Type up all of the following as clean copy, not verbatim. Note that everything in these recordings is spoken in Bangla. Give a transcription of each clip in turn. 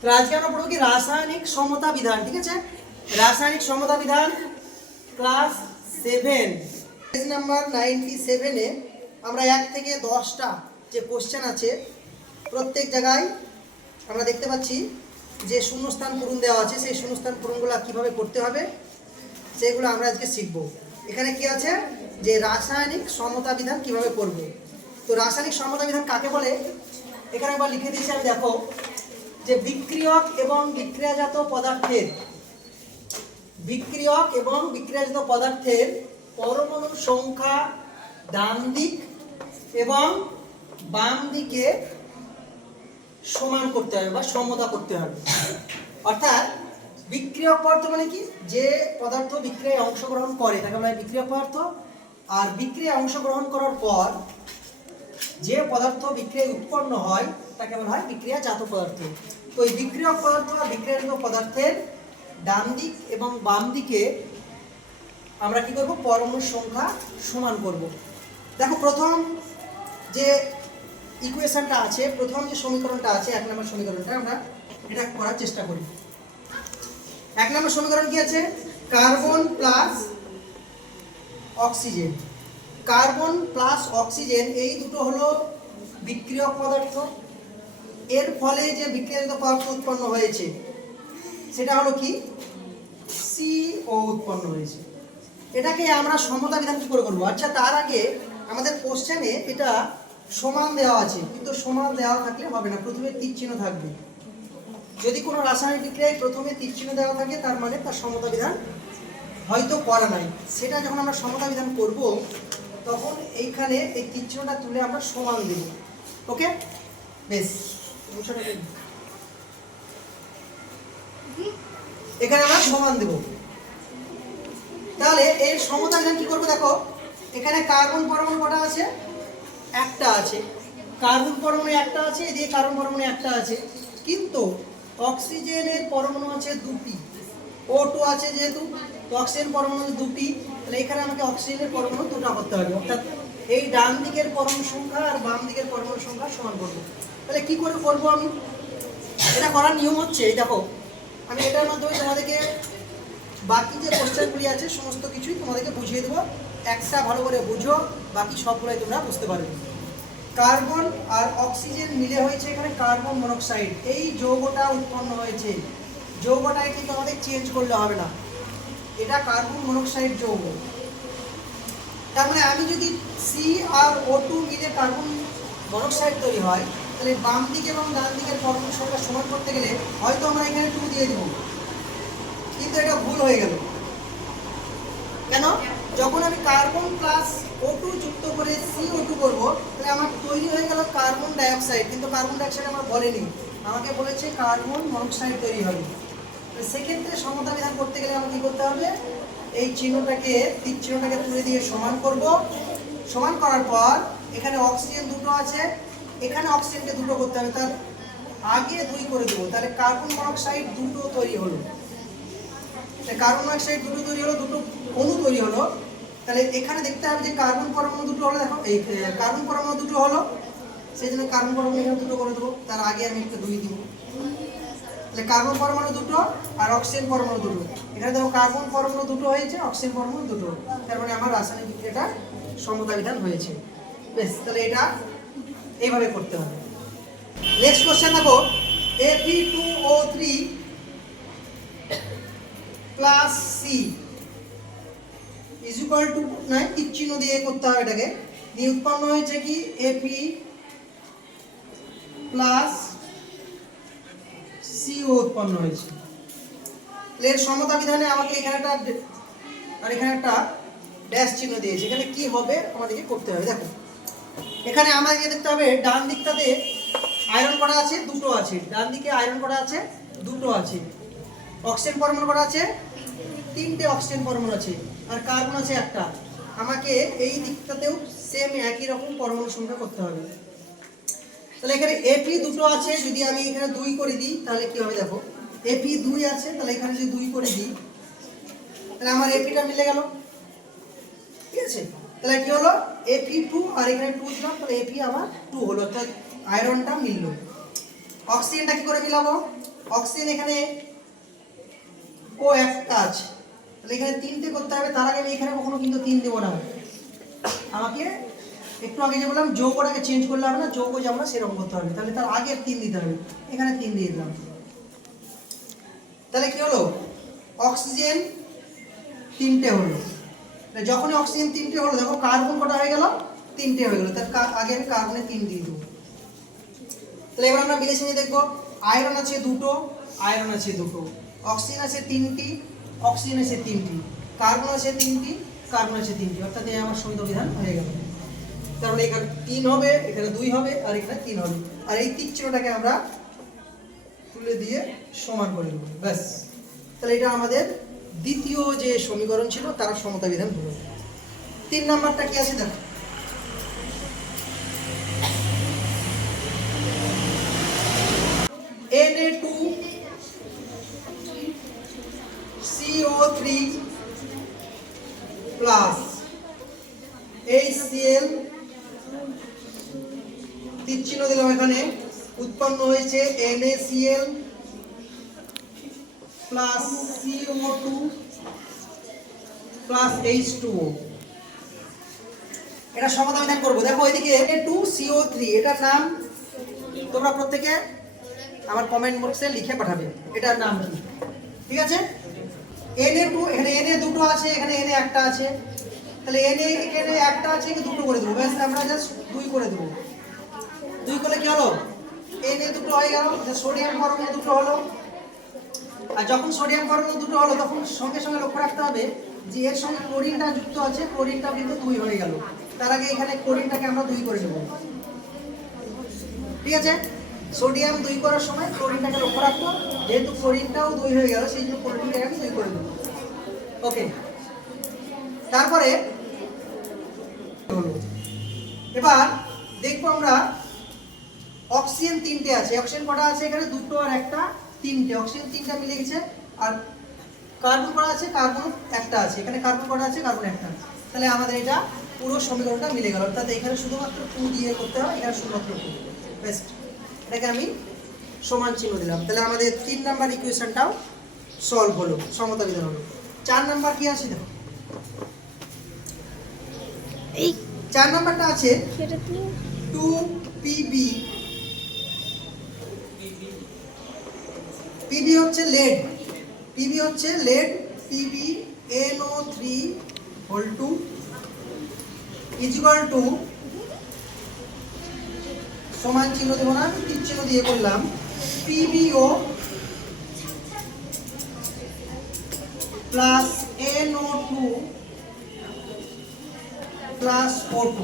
তো আজকে আমরা পড়বো কি রাসায়নিক সমতা বিধান। ঠিক আছে, রাসায়নিক সমতা বিধান ক্লাস 7 পেজ নাম্বার 97 আমরা 1 থেকে 10টা যে কোশ্চেন আছে প্রত্যেক জায়গায় আমরা দেখতে পাচ্ছি যে শূন্যস্থান পূরণ দেওয়া আছে, সেই শূন্যস্থান পূরণগুলো কিভাবে করতে হবে সেগুলো আমরা আজকে শিখব। এখানে কি আছে যে রাসায়নিক সমতা বিধান কিভাবে করব। তো রাসায়নিক সমতা বিধান কাকে বলে এখানে একবার লিখে দিয়েছি আমি। দেখো যে বিক্রিয়ক এবং বিক্রিয়াজাত পদার্থের পরমাণু সংখ্যা ডান দিক এবং বাম দিকে সমান করতে হবে বা সমতা করতে হবে। অর্থাৎ বিক্রিয়ক পদার্থ মানে কি, যে পদার্থ বিক্রিয়ায় অংশগ্রহণ করে তাকে বলা হয় বিক্রিয়ক পদার্থ। আর বিক্রিয়ায় অংশগ্রহণ করার পর যে পদার্থ বিক্রিয়ায় উৎপন্ন হয় তাকে বলা হয় বিক্রিয়াজাত পদার্থ। তো এই বিক্রিয়ক পদার্থ আর বিক্রিয়াজাত পদার্থের ডান দিক এবং বাম দিকে আমরা কি করব, পরমাণুর সংখ্যা সমান করব। দেখো প্রথম যে ইকুয়েশনটা আছে, প্রথম যে সমীকরণটা আছে 1 নম্বর সমীকরণটা, আমরা এটা করার চেষ্টা করি। 1 নম্বর সমীকরণ কি আছে, carbon plus oxygen. Carbon plus oxygen এই দুটো হলো বিক্রিয়ক পদার্থ। এর ফলে যে বিক্রিয়াজাত পদার্থ উৎপন্ন হয়েছে সেটা হলো কি, CO উৎপন্ন হয়েছে। এটাকে আমরা সমতা বিধান কি করে করবো। আচ্ছা, তার আগে আমাদের কোশ্চেনে এটা সমান দেওয়া আছে, কিন্তু সমান দেওয়া থাকলে হবে না, প্রথমে তীর চিহ্ন থাকবে। যদি কোনো রাসায়নিক বিক্রিয়ায় প্রথমে তীর চিহ্ন দেওয়া থাকে তার মানে তার সমতা বিধান হয়তো করা নাই। সেটা যখন আমরা সমতা বিধান করব তখন এইখানে এই তীর চিহ্নটা তুলে আমরা সমান দেব। ওকে, বেশ, এখানে আমরা সমান দেব। তাহলে এর সমতা বিধান কি করবো, দেখো এখানে কার্বন পরমাণু কটা আছে, একটা আছে। কার্বন পরমাণু একটা আছে, এদিকে কার্বন পরমাণু একটা আছে, কিন্তু অক্সিজেনের পরমাণু আছে দুটি। O2 আছে যেহেতু, অক্সিজেন পরমাণু দুটি, তাহলে এখানে আমাকে অক্সিজেনের পরমাণু দুটো করতে হবে। অর্থাৎ এই ডান দিকের পরমাণু সংখ্যা আর বাম দিকের পরমাণু সংখ্যা সমান করবো। তাহলে কি করে করবো আমি, এটা করার নিয়ম হচ্ছে, দেখো আমি এটার মাধ্যমে তোমাদেরকে বাকি যে কোশ্চেনগুলি আছে সমস্ত কিছুই তোমাদেরকে বুঝিয়ে দেবো। একটা ভালো করে বুঝো, বাকি সবগুলোই তোমরা বুঝতে পারবে। কার্বন আর অক্সিজেন মিলে হয়েছে এখানে কার্বন মনোক্সাইড। এই যৌগটা উৎপন্ন হয়েছে, যৌগটাকে কিন্তু আমাদের চেঞ্জ করলে হবে না, এটা কার্বন মনোক্সাইড যৌগ। তার মানে আমি যদি সি আর O2 মিলে কার্বন মনোক্সাইড তৈরি হয়, তাহলে বাম দিকে এবং ডান দিকের পরমাণু সংখ্যা সমান করতে গেলে হয়তো আমরা এখানে 2 দিয়ে দেবো, কিন্তু এটা ভুল হয়ে গেল। কেন, যখন আমি কার্বন প্লাস O2 যুক্ত করে CO2 করব, তাহলে আমার তৈরি হয়ে গেল কার্বন ডাইঅক্সাইড, কিন্তু কার্বন ডাইঅক্সাইড আমার বলেনি, আমাকে বলেছে কার্বন মনোক্সাইড তৈরি হবে। সেক্ষেত্রে সমতা বিধান করতে গেলে আমাকে কী করতে হবে, এই চিহ্নটাকে তীর চিহ্নটাকে তুলে দিয়ে সমান করব। সমান করার পর এখানে অক্সিজেন দুটো আছে, এখানে অক্সিজেনকে দুটো করতে হবে, তার আগে 2 করে দেবো, তাহলে কার্বন মনোক্সাইড দুটো তৈরি হলো। কার্বন মনোক্সাইড দুটো তৈরি হলো, দুটো অণু তৈরি হলো। তাহলে এখানে দেখতে হবে যে কার্বন পরমাণু দুটো হলো, দেখো এই কার্বন পরমাণু দুটো হলো, সেই জন্য কার্বন পরমাণু এখানে দুটো করে দেবো, তার আগে আমি একটা 2 দিব। তাহলে কার্বন পরমাণু দুটো আর অক্সিজেন পরমাণু দুটো, এখানে দেখো কার্বন পরমাণু দুটো হয়েছে, অক্সিজেন পরমাণু দুটো, তার মানে আমার রাসায়নিক বিক্রিয়াটা সমতা বিধান হয়েছে। বেশ, তাহলে এটা এইভাবে করতে হবে। নেক্সট কোশ্চেন দেখো, Fe2O3 plus C is equal to, নয় তীর চিহ্ন দিয়ে করতে হবে এটাকে, দিয়ে উৎপন্ন হয়েছে কি Fe প্লাস CO উৎপন্ন হয়েছে। এর সমতা বিধানে আমাকে এখানে একটা আর এখানে একটা ড্যাশ চিহ্ন দিয়েছে, এখানে কি হবে আমাদেরকে করতে হবে। দেখো এখানে আমাদেরকে দেখতে হবে ডান দিকটাতে আয়রন করা আছে দুটো আছে, ডান দিকে আয়রন করা আছে দুটো আছে, অক্সিজেন পরমাণু করা আছে 3টে অক্সিজেন পরমাণু আছে, আর কার্বন আছে একটা। আমাকে এই দিকটাতেও সেম একই রকম পরমাণু সংখ্যা করতে হবে। তাহলে এখানে Fe দুটো আছে, যদি আমি এখানে 2 করে দিই তাহলে কি হবে, দেখো Fe 2 আছে, তাহলে এখানে যদি 2 করে দিই তাহলে আমার Feটা মিলে গেল। ঠিক আছে, তাহলে কি হলো Fe2 আর এখানে 2 দিলাম, তাহলে Fe আমার 2 হলো, অর্থাৎ আয়রনটা মিললো। অক্সিজেনটা কি করে মিলাবো? অক্সিজেন এখানে ও একটা আছে, তাহলে এখানে 3টে করতে হবে। তার আগে আমি এখানে কখনো কিন্তু 3 দেবো না, আমাকে একটু আগে যে বললাম যৌগটাকে চেঞ্জ করলে হবে না, যৌগ যেমন সেরকম করতে হবে। তাহলে তার আগে 3 দিতে হবে, এখানে 3 দিয়ে দিলাম। তাহলে কি হলো? অক্সিজেন 3টে হলো। যখনই অক্সিজেন 3টে হলো, দেখো কার্বন কটা হয়ে গেল? 3টে হয়ে গেল। তার আগে আমি কার্বনে 3 দিয়ে দেবো। তাহলে এবার আমরা মিলেছি দেখবো, আয়রন আছে 2টো, আয়রন আছে 2টো, অক্সিজেন আছে 3টি, অক্সিজেন আছে 3টি, কার্বন আছে 3টি, কার্বন আছে 3টি। অর্থাৎ এই আমার সমীত বিধান হয়ে গেল। তাহলে এখানে 3 হবে, এখানে 2 হবে, আর এখানে 3 হবে। আর এই তীর চিহ্নটাকে আমরা তুলে দিয়ে সমান করে দেবো, ব্যাস। তাহলে এটা আমাদের দ্বিতীয় যে সমীকরণ ছিল তার সমতা বিধান হলো। 3 নাম্বারটা কি আছে দেখো, Na2CO3 প্লাস HCl, তীর চিহ্ন দিলাম এখানে, উৎপন্ন হয়েছে NaCl plus CO2 plus H2O। এটা সমাধান করব। দেখো ওইদিকে Na2CO3, এটার নাম তোমরা প্রত্যেকে আমার কমেন্ট বক্সে লিখে পাঠাবে এটার নাম কি, ঠিক আছে? Na2, এখানে Na দুটো আছে, এখানে Na একটা আছে, তাহলে Na এখানে একটা আছে, এখানে দুটো করে দেবো, ব্যাস। আমরা জাস্ট 2 করে দেবো। 2 করলে কি হলো? Na দুটো হয়ে গেল, সোডিয়াম পরমাণু দুটো হলো। আর যখন সোডিয়াম পরমাণু দুটো হলো, তখন সঙ্গে সঙ্গে লক্ষ্য রাখতে হবে যে এর সঙ্গে ক্লোরিনটা যুক্ত আছে, ক্লোরিনটাও কিন্তু 2 হয়ে গেল। তার আগে এখানে ক্লোরিনটাকে আমরা 2 করে দেব, ঠিক আছে? সোডিয়াম 2 করার সময় ক্লোরিনটাকে লক্ষ্য রাখবো, যেহেতু ক্লোরিনটাও 2 হয়ে গেল, সেই জন্য ক্লোরিনটাকে আমি 2 করে দেব। ওকে, তারপরে এবার দেখবো আমরা অক্সিজেন 3টে আছে। অক্সিজেন কটা আছে? এখানে 2টো আর একটা, 3টে। অক্সিজেন 3টা মিলে গেছে। আর কার্বন কটা আছে? কার্বন একটা আছে। এখানে কার্বন কটা আছে? কার্বন একটা। তাহলে আমাদের এটা পুরো সমীকরণটা মিলে গেল। অর্থাৎ এখানে শুধুমাত্র 2 দিয়ে করতে হবে, এখানে শুধুমাত্র 2। বেস্ট, এটাকে আমি সমান চিহ্ন দিলাম। তাহলে আমাদের 3 নাম্বার ইকুয়েশনটাও সলভ হলো, সমতা বিধান হলো। 4 নাম্বার কি আছে দেখো, এই 4 নাম্বারটা আছে 2Pb। Pb হচ্ছে lead, Pb হচ্ছে lead, PbNO3 whole 2 is equal to, সমান চিহ্ন দেবো না, তীর চিহ্ন দিয়ে করলাম, PbO plus NO2 plus O2।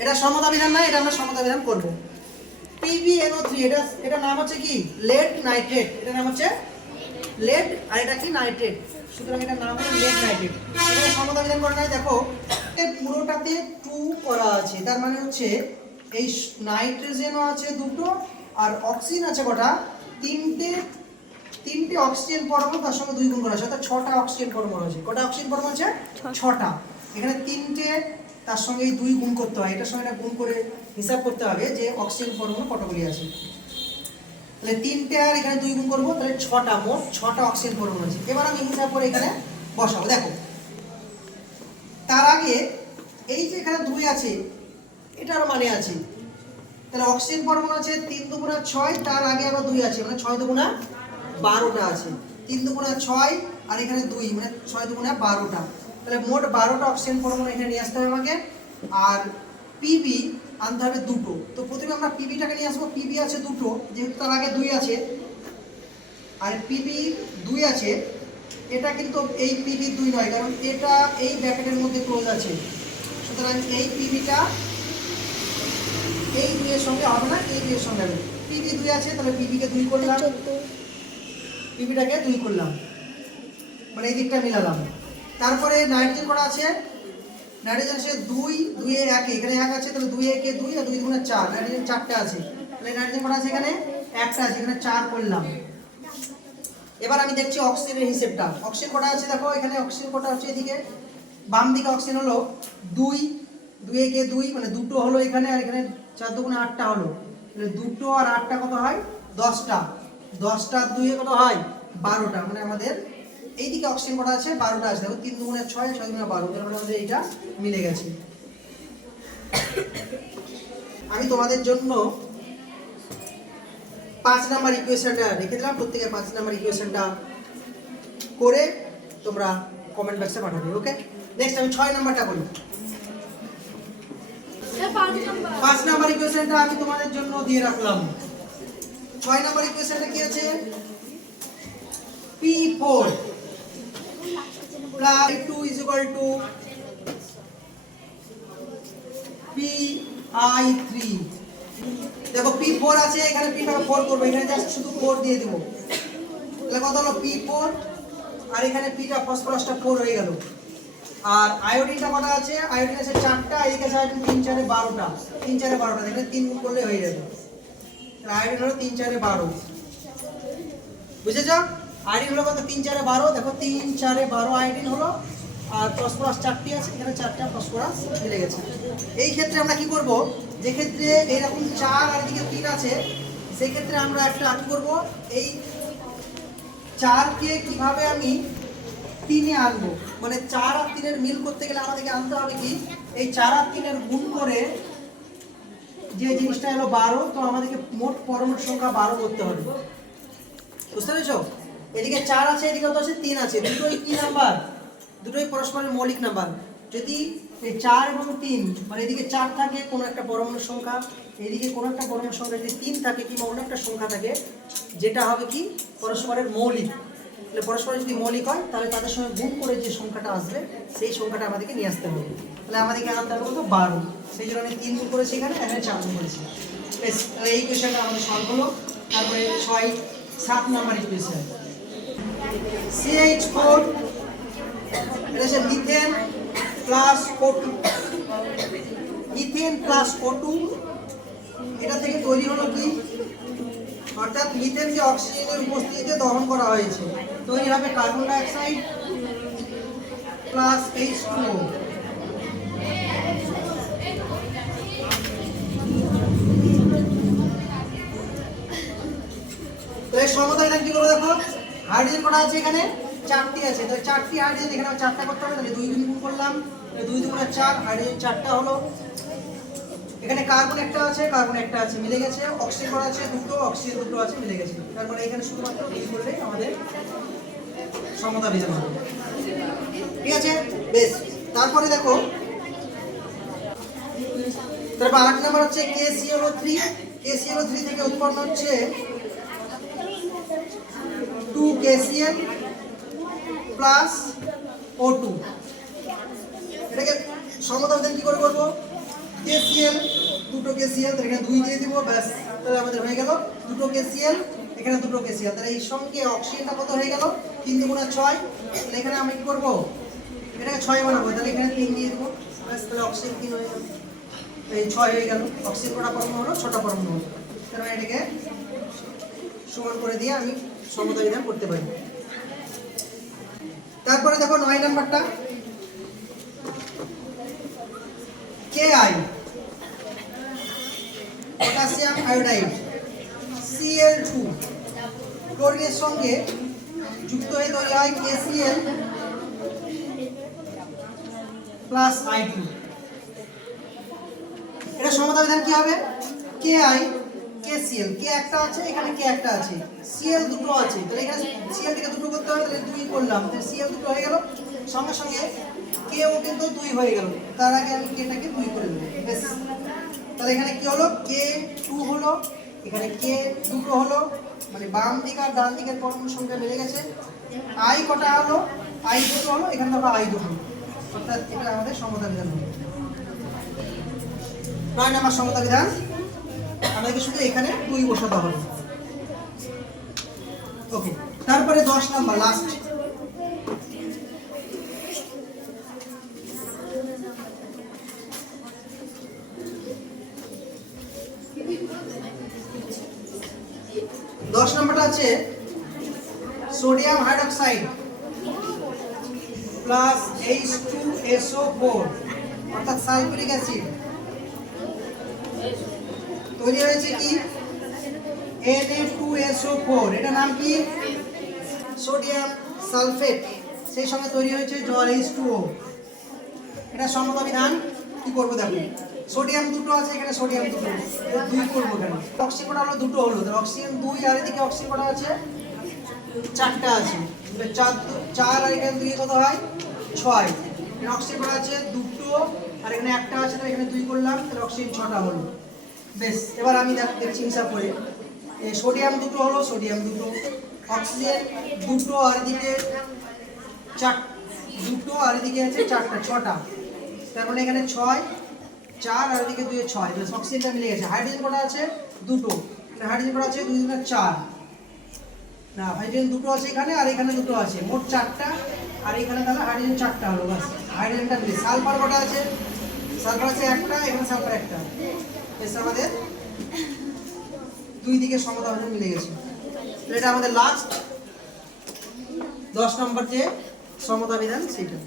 এটা সমতা বিধান না, এটা আমরা সমতা বিধান করব। PbNO3, এটা নাম হচ্ছে কি? lead nitrate. এটা নাম হচ্ছে lead, আর এটা কি? নাইট্রেট। সুতরাং এটা নাম হচ্ছে lead নাইট্রেট। এটা সমতা বিধান করা নাই। দেখো এর পুরোটাতে 2 করা আছে, তার মানে হচ্ছে এই নাইট্রোজেনও আছে 2টো, আর অক্সিজেন আছে কটা? 3টে অক্সিজেন পরমাণু, তার সঙ্গে 2 গুণ করা আছে, অর্থাৎ 6টা অক্সিজেন পরমাণু আছে। কটা অক্সিজেন পরমাণু আছে? 6টা। এখানে 3টে, তার সঙ্গে 2 গুণ করতে হয়, এটার সঙ্গে এটা গুণ করে হিসাব করতে হবে যে অক্সিজেন পরমাণু কতগুলি আছে। তাহলে 3টে আর এখানে 2 গুণ করবো, তাহলে 6টা, মোট 6টা অক্সিজেন পরমাণু আছে। এবার আমি হিসাব করে এখানে বসাবো। দেখো তার আগে এই যে এখানে 2 আছে, এটার মানে আছে, তাহলে অক্সিজেন পরমাণু আছে 3 দুগুণা 6, তার আগে আবার 2 আছে, মানে 6 দুগুণা 12টা আছে। 3 দুগুণা 6 আর এখানে 2, মানে 6 দুগুণা 12টা। তাহলে মোট 12টা অক্সিজেন পরমাণু এখানে নিয়ে আসতে হবে আমাকে। আর Pb আনতে হবে 2টো। তো প্রথমে আমরা Pbটাকে নিয়ে আসবো। Pb আছে 2টো, যেহেতু তার আগে 2 আছে, আর Pb 2 আছে। এটা কিন্তু এই Pb 2 নয়, কারণ এটা এই ব্র্যাকেটের মধ্যে ক্লোজ আছে। সুতরাং এই Pbটা এই 2 এর সঙ্গে হবে না, এই 2 এর সঙ্গে হবে। Pb 2 আছে, তাহলে Pb কে 2 করলাম, Pbটাকে 2 করলাম, মানে এই দিকটা মিলালাম। তারপরে নাইট্রোজেন কটা আছে? নাইট্রোজেন আছে 2, 2 এ 1, এখানে 1 আছে, তাহলে 2 এ 2 আর 2 দুগুণে 4, নাইট্রোজেন 4টা আছে। তাহলে নাইট্রোজেন কটা আছে? এখানে 1টা আছে, এখানে 4 করলাম। এবার আমি দেখছি অক্সিজেনের হিসেবটা। অক্সিজেন কটা আছে দেখো, এখানে অক্সিজেন কটা হচ্ছে এদিকে বাম দিকে অক্সিজেন হলো 2, 2 এ 2, মানে 2টো হলো এখানে, আর এখানে 4 দুগুণে 8টা হলো। দুটো আর আটটা কত হয় 10টা, 10টা আর 2 কত হয় 12টা, মানে আমাদের এইদিকে অক্সিজেন কটা আছে 12টা আছে। দেখো 3 দুগুণে 6, 6 দুগুণে 12, তার মানে আমাদের এইটা মিলে গেছে। আমি তোমাদের জন্য 5 নাম্বার ইকুয়েশনটা রেখে দিলাম, প্রত্যেকে 5 নাম্বার ইকুয়েশনটা করে তোমরা কমেন্ট বক্সে পাঠাবে। ওকে, নেক্সট আমি 6 নাম্বারটা বলি। 5 নাম্বার ইকুয়েশনটা আমি তোমাদের জন্য দিয়ে রাখলাম। 6 নাম্বার ইকুয়েশনটা কি আছে, P4 plus 2 is equal to Pi3। দেখো P4 আছে, এখানে P টা 4 করব, এখানে জাস্ট শুধু 4 দিয়ে দেব, তাহলে কত হলো P4, আর এখানে P টা ফসফরাসটা 4 হয়ে গেল। আর আয়োডিনটা কত আছে, আয়োডিন আছে 4টা, এদিকে আছে আয়োডিন 3 4 12টা, 3 4 12টা, এখানে 3 গুণ করলে হয়ে যাবে। তাহলে আয়োডিন হলো 3 4 12, বুঝেছো? আয়োডিন হলো কত 3 4 12, দেখো 3 4 12 আয়োডিন হলো, আর ফসফরাস 4টি আছে, এখানে 4টা ফসফরাস মিলে গেছে। এই ক্ষেত্রে আমরা কি করব, যে ক্ষেত্রে এরকম 4 আর এদিকে 3 আছে, সেই ক্ষেত্রে আমরা একটা কি করব, এই 4 কে কিভাবে আমি 3 এ আনবো, মানে 4 আর 3 এর মিল করতে গেলে আমাদেরকে আনতে হবে কি, এই 4 আর 3 এর গুণ করে যে জিনিসটা হলো 12, তো আমাদেরকে মোট পরমাণুর সংখ্যা 12 করতে হবে। বুঝতে পেরেছো? এদিকে 4 আছে, এদিকে কত আছে 3 আছে, দুটোই কি নাম্বার, দুটোই পরস্পরের মৌলিক নাম্বার। যদি এই 4 এবং 3, মানে এদিকে 4 থাকে কোনো একটা পরমাণুর সংখ্যা, এদিকে কোনো একটা পরমাণুর সংখ্যা যদি 3 থাকে কিংবা অন্য একটা সংখ্যা থাকে, যেটা হবে কি পরস্পরের মৌলিক, তাহলে পরস্পরের যদি মৌলিক হয় তাহলে তাদের সঙ্গে গুণ করে যে সংখ্যাটা আসবে সেই সংখ্যাটা আমাদেরকে নিয়ে আসতে হবে। তাহলে আমাদেরকে আনতে হবে কত 12, সেই জন্য আমি 3 গুণ করেছি, এখানে 4 গুণ করেছি। বেশ, তাহলে এই কোয়েশ্চেনটা আমাদের সলভ হলো। তারপরে 7 নাম্বার ইকুয়েশন, CH4 এটা হচ্ছে methane plus O2, methane plus O2, এটা থেকে তৈরি হলো কি, অর্থাৎ মিথেন যে অক্সিজেনের উপস্থিতিতে দহন করা হয়েছে, তৈরি হবে carbon die oxide plus H2O। তো এই সমতাটা কি করবো, দেখো হাইড্রোজেন কটা আছে, এখানে 4টি আছে, তাহলে 4টি হাইড্রোজেন এখানে 4টা করতে হবে, তাহলে 2 গুণ করলাম, 2 দুগুণে 4, হাইড্রোজেন 4টা হলো। এখানে কার্বন একটা আছে, কার্বন একটা আছে, মিলে গেছে। অক্সিজেন করা আছে দুটো, অক্সিজেন দুটো আছে, মিলে গেছে। তার মানে এখানে শুধুমাত্র 2 করলেই আমাদের সমতা বিধান হবে। ঠিক আছে, বেশ। তারপরে দেখো, তারপর 8 নাম্বার হচ্ছে KClO3, KClO3 থেকে উৎপন্ন হচ্ছে 2KCl প্লাস O2। এটাকে সমতা বিধান কি করে করবো, KCl, দুটো KCl, তাহলে এখানে 2 দিয়ে দিব, ব্যাস, তাহলে আমাদের হয়ে গেল 2 KCl, এখানে 2 KCl, তাহলে এই সঙ্গে অক্সিজেনটা কত হয়ে গেল 3 দুগুণে 6, তাহলে এখানে আমি কি করব, এটাকে 6 বানাবো, তাহলে এখানে 3 দিয়ে দেবো, ব্যাস, তাহলে অক্সিজেন 3 হয়ে গেল, এই 6 হয়ে গেল। অক্সিজেন কটা পরমাণু হলো, 6টা পরমাণু হলো, তাহলে এটাকে সমান করে দিয়ে আমি সমতা বিধান করতে পারি। তারপরে দেখো 9 নাম্বারটা, Ki, পটাশিয়াম আয়োডাইড, Cl2 ক্লোরিনের সঙ্গে যুক্ত হয়ে তৈরি হয় KCl প্লাস I2। এটা সমতা বিধান কি হবে, Ki KCl, K একটা আছে, এখানে K একটা আছে, Cl দুটো আছে, তাহলে এখানে Cl থেকে দুটো করতে হবে, তাহলে 2 করলাম, তাহলে Cl দুটো হয়ে গেল, সঙ্গে সঙ্গে Kও কিন্তু 2 হয়ে গেল, তার আগে আমি Kটাকে 2 করে দেব, বেশ। তাহলে এখানে কি হলো, K2 হলো, এখানে K দুটো হলো, মানে বাম দিক আর ডান দিকের পরমাণু সংখ্যা মিলে গেছে। I কটা হলো, I দুটো হলো, এখানে দেখো I দুটো, অর্থাৎ এটা আমাদের সমতা বিধান হলো। 9 নাম্বার সমতা বিধান, আমাদেরকে শুধু এখানে 2 বসাতে হবে। ওকে, তারপরে 10 নাম্বার লাস্ট, নাম্বারটা আছে সোডিয়াম হাইড্রোক্সাইড প্লাস H2SO4 অর্থাৎ সালফিউরিক অ্যাসিড। তৈরি হয়েছে কি Na2SO4, এটা নাম কি সোডিয়াম সালফেট, সেই সঙ্গে তৈরি হয়েছে জল H2O। এটা সমতা বিধান কি করবো দেখো, সোডিয়াম দুটো আছে এখানে, সোডিয়াম দুটো, দুই করবো কেন, অক্সিজেন কণা হলো দুটো হলো, তাহলে অক্সিজেন 2 আর এদিকে অক্সিজেন কণা আছে 4টা আছে, 4 আর এখানে 2 কত হয় 6, এখানে অক্সিজেন কণা আছে দুটো আর এখানে একটা আছে, তাহলে এখানে 2 করলাম, তাহলে অক্সিজেন 6টা হলো। বেশ, এবার আমি দেখছি হিসাব করে, সোডিয়াম দুটো হলো, সোডিয়াম দুটো, অক্সিজেন দুটো আর এদিকে দুটো আর এদিকে আছে 4টা, 6টা, তার মানে এখানে 6 4 আর এদিকে 2 6, তাহলে অক্সিজেনটা মিলে গেছে। হাইড্রোজেন কটা আছে দুটো, হাইড্রোজেন কটা আছে 2 2 4, না হাইড্রোজেন দুটো আছে এখানে আর এখানে দুটো আছে, মোট 4টা, আর এখানে তাহলে হাইড্রোজেন 4টা হলো, বাস হাইড্রোজেনটা মিলে। সালফার কটা আছে, সালফার আছে একটা, এখানে সালফার একটা, বেশ আমাদের দুই দিকে সমতা বিধান মিলে গেছে। তো এটা আমাদের লাস্ট 10 নম্বর যে সমতা বিধান সেটা।